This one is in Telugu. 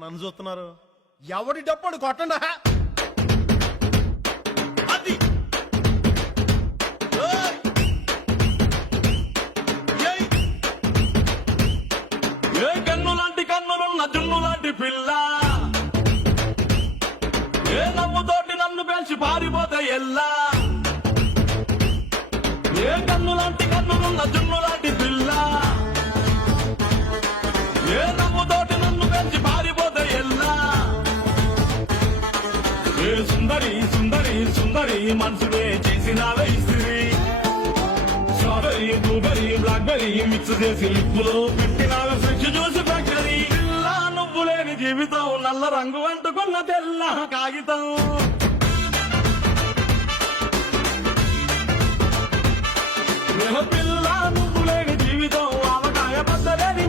నన్ను చూస్తున్నారు? ఎవడి డప్పుడు కొట్టండా అది ఏయ్! ఏయ్! ఏ కన్ను లాంటి కన్నులున్న జున్ను లాంటి పిల్ల, ఏ నవ్వుతోటి నన్ను పెంచి పారిపోతే ఎల్లా. ఏ కన్ను లాంటి కన్నులున్న జున్ను లాంటి పిల్ల, ఏ నవ్వుతోటి నన్ను పెంచి పారిపోతే ఎల్లా. ఏ సుందరి సుందరి సుందరి మనసునే చేసినావే ఇస్త్రీ, స్ట్రాబెరీ బ్లూబెరీ బ్లాక్బెరీ మిక్స్ చేసి లిప్పులో పెట్టినావే ఫ్రెష్ జ్యూస్ ఫ్యాక్టరీ. పిల్ల నువ్వు లేని జీవితం నల్ల రంగు అంటుకున్న తెల్ల కాగితం. పిల్ల నువ్వు లేని జీవితం ఆవకాయ పచ్చలేని